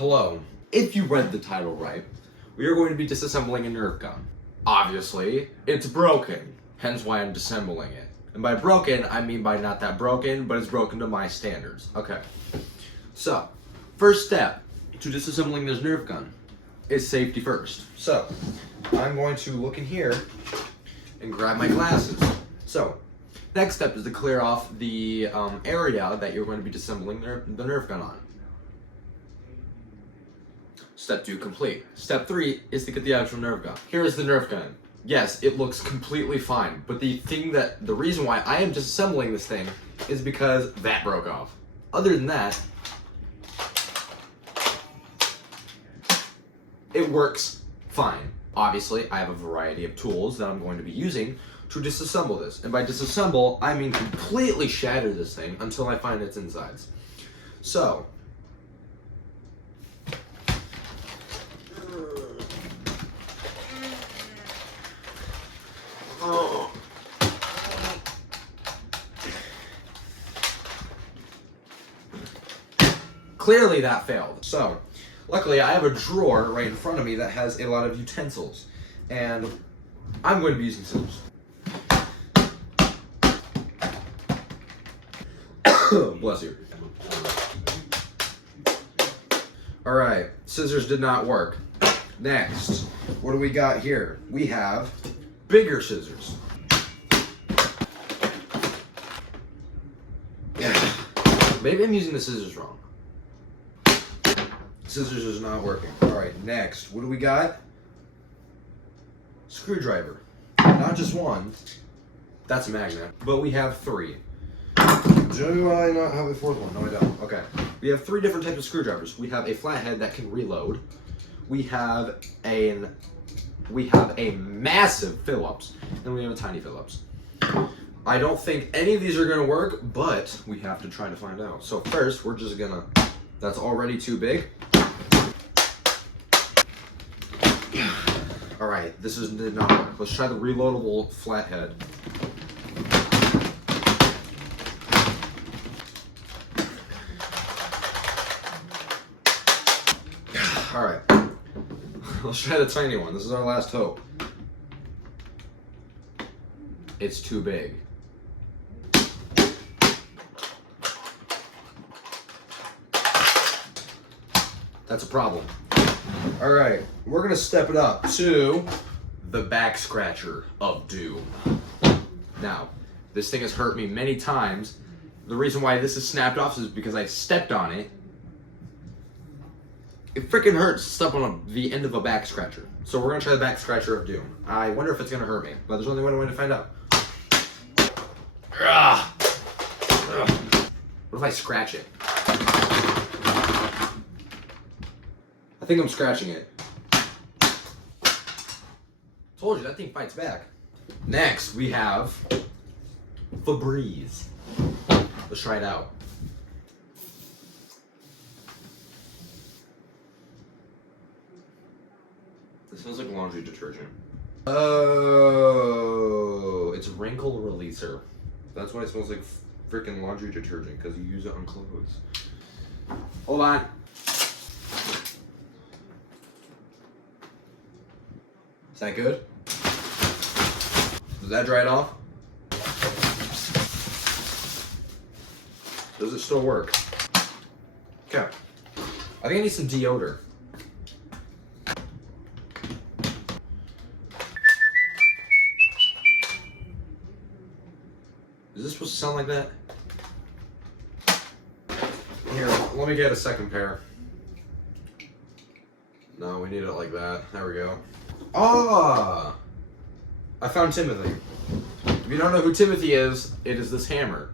Hello. If you read the title right, we are going to be disassembling a Nerf gun. Obviously, it's broken, hence why I'm disassembling it. And by broken, I mean by not that broken, but it's broken to my standards. Okay. So, first step to disassembling this Nerf gun is safety first. So, I'm going to look in here and grab my glasses. So, next step is to clear off the area that you're going to be disassembling the Nerf gun on. Step 2 complete. Step 3 is to get the actual Nerf gun. Here is the Nerf gun. Yes, it looks completely fine, but the reason why I am disassembling this thing is because that broke off. Other than that, it works fine. Obviously, I have a variety of tools that I'm going to be using to disassemble this. And by disassemble, I mean completely shatter this thing until I find its insides. So, clearly that failed. So, luckily I have a drawer right in front of me that has a lot of utensils, and I'm going to be using scissors. Bless you. Alright, scissors did not work. Next, what do we got here? We have bigger scissors. Maybe I'm using the scissors wrong. Scissors is not working. Alright, next, what do we got? Screwdriver. Not just one. That's a magnet. But we have 3. Do I not have a 4th one? No, I don't. Okay. We have 3 different types of screwdrivers. We have a flathead that can reload. We have a massive Phillips, and we have a tiny Phillips. I don't think any of these are gonna work, but we have to try to find out. So first, we're just gonna, that's already too big. All right, this did not work. Let's try the reloadable flathead. All right, let's try the tiny one. This is our last hope. It's too big. That's a problem. All right, we're gonna step it up to the back scratcher of doom. Now, this thing has hurt me many times. The reason why this is snapped off is because I stepped on it. It freaking hurts to step on the end of a back scratcher. So we're gonna try the back scratcher of doom. I wonder if it's gonna hurt me, but there's only one way to find out. Ugh. Ugh. What if I scratch it? I think I'm scratching it. Told you, that thing fights back. Next, we have Febreze. Let's try it out. This smells like laundry detergent. Oh, it's wrinkle releaser. That's why it smells like freaking laundry detergent, because you use it on clothes. Hold on. Is that good? Does that dry it off? Does it still work? Okay. I think I need some deodor. Is this supposed to sound like that? Here, let me get a second pair. No, we need it like that. There we go. Ah! I found Timothy. If you don't know who Timothy is, it is this hammer.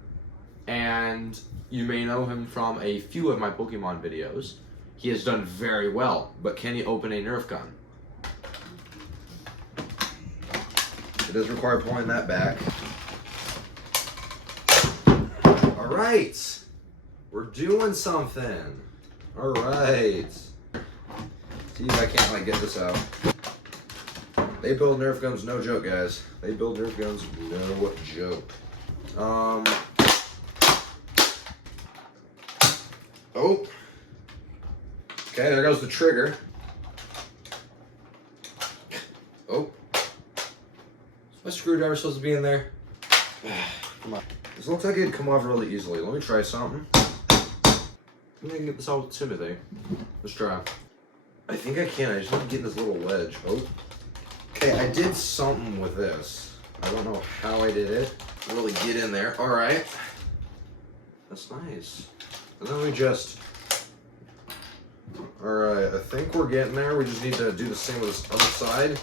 And you may know him from a few of my Pokemon videos. He has done very well, but can he open a Nerf gun? It does require pulling that back. Alright! We're doing something. Alright. See if I can't get this out. They build Nerf guns, no joke, guys. They build Nerf guns, no joke. Oh. Okay, there goes the trigger. Oh. Is my screwdriver supposed to be in there? Come on. This looks like it'd come off really easily. Let me try something. I think I can get this out with Timothy. Let's try. I think I can. I just want to get in this little wedge. Oh. Okay, I did something with this. I don't know how I did it. Really get in there. All right. That's nice. And then we just... Alright, I think we're getting there. We just need to do the same with this other side.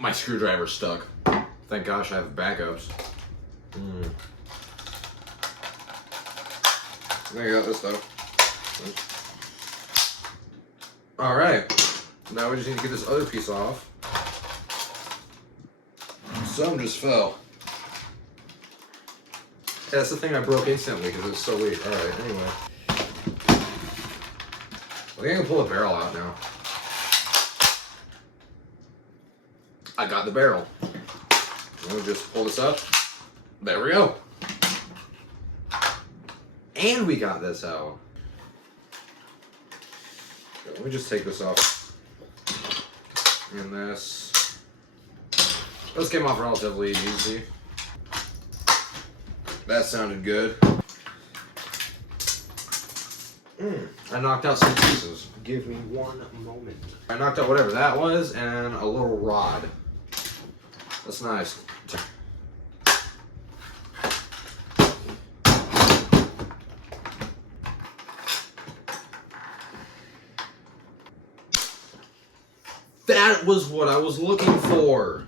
My screwdriver's stuck. Thank gosh I have backups. There you go, this though. Alright, now we just need to get this other piece off. Some just fell. Yeah, that's the thing I broke instantly because it was so weak. Alright, anyway. I think I can pull the barrel out now. I got the barrel. We'll just pull this up. There we go. And we got this out. Okay, let me just take this off. And this. This came off relatively easy. That sounded good. I knocked out some pieces. Give me one moment. I knocked out whatever that was and a little rod. That's nice. That was what I was looking for.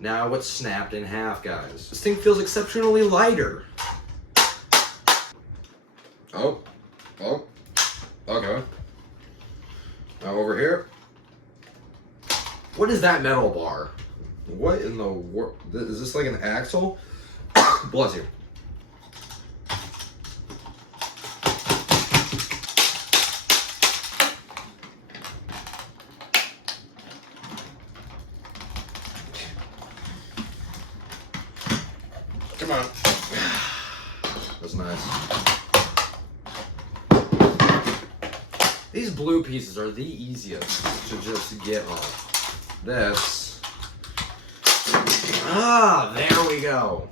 Now it's snapped in half, guys. This thing feels exceptionally lighter. Oh. Oh. Okay. Now over here. What is that metal bar? What in the world? Is this like an axle? Bless you. Come on. That's nice. These blue pieces are the easiest to just get off. This. Ah, there we go.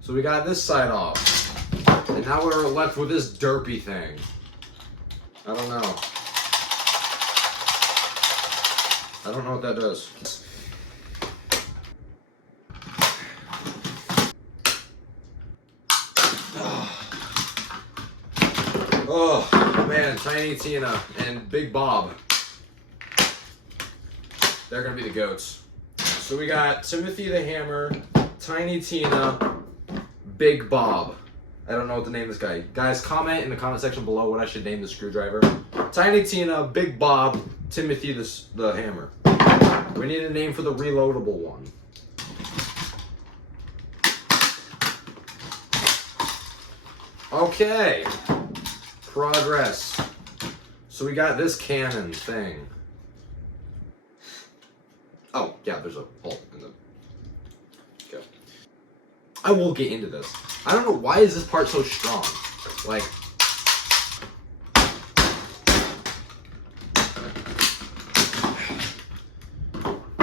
So we got this side off. And now we're left with this derpy thing. I don't know. I don't know what that does. Oh man, Tiny Tina and Big Bob. They're gonna be the goats. So we got Timothy the Hammer, Tiny Tina, Big Bob. I don't know what to name this guy. Guys, comment in the comment section below what I should name the screwdriver. Tiny Tina, Big Bob, Timothy the Hammer. We need a name for the reloadable one. Okay. Progress. So we got this cannon thing. Oh, yeah, there's a hole in the... Okay. I will get into this. I don't know, why is this part so strong? Like...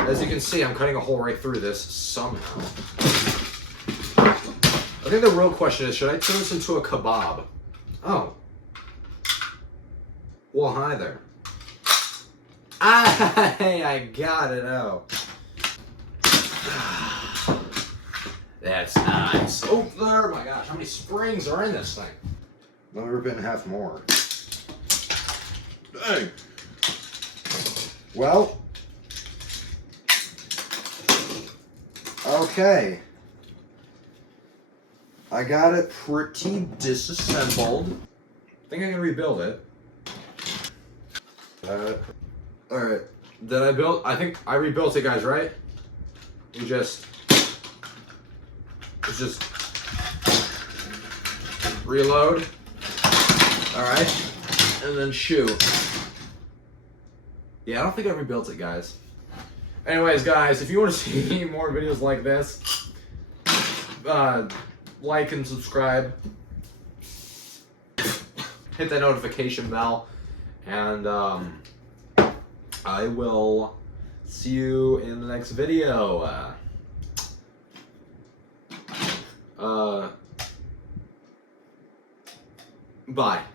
As you can see, I'm cutting a hole right through this somehow. I think the real question is, should I turn this into a kebab? Oh. Well, hi there. I got it out. That's nice. Oh, there, my gosh, how many springs are in this thing? Let me rip it in half more. Dang. Well. Okay. I got it pretty disassembled. I think I can rebuild it. Alright. Did I build? I think I rebuilt it, guys, right? It's just reload. Alright. And then shoot. Yeah, I don't think I rebuilt it, guys. Anyways, guys, if you want to see more videos like this, like and subscribe. Hit that notification bell. And I will see you in the next video. Bye.